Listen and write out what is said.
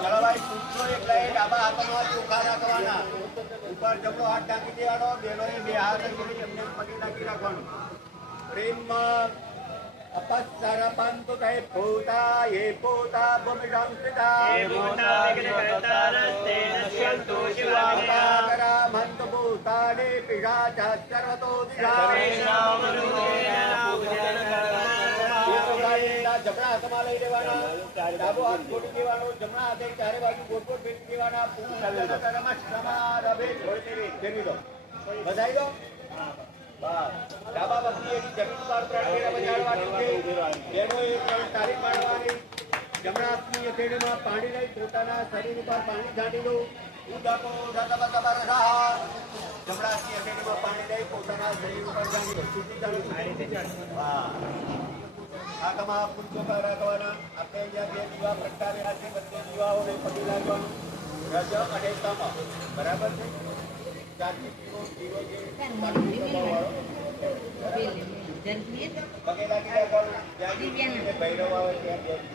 चलो भाई पूछो एक लय डाबा हाथમાં ચોખા રાખવાના ઉપર જમણો હાથ ઢાંકી દેવાનો બેનો એ બે હાથ રાખીને એમને પગે નાખી રાખવાનું પ્રેમમાં અપસ્સર પાંતુ તે પોતા ભૂમિ સંસ્થિતા એ પોતા વિઘ્ન કરતારસ્તે નશ્યંતુ શિવાકરા મંત ભૂતાને પિશાચ સર્વતો જમણા હાથમાં લઈ લેવાના ડાબો હાથ ગોઠવી દેવાનો જમણા હાથે ચારે બાજુ ગોળ ગોળ ફેરવી દેવાના ફેરવી દો બધાઈ દો બસ ડાબા પગની એક જમીન પર ત્રણ ફેરા બજાડવાની છે બેનો એક તારીખ પાડવાની જમણા હાથની હથેળીમાં પાણી લઈ પોતાના શરીર ઉપર પાણી છાંટી દો ઉદાકો જમણા હાથની હથેળીમાં પાણી લઈ પોતાના શરીર ઉપર છાંટી દો સીધી ચાલુ આમાં પુરુષો પર રાખવાના આપણે અહીંયા બે દીવા પ્રગટાવેલા છે બધે દીવાઓને પડી લાગવાનું રજ અને તમ બરાબર છે જાતિ દીવો જે પગે લાગી રાખવાનું જ્યાં ભૈરવ આવે ત્યાં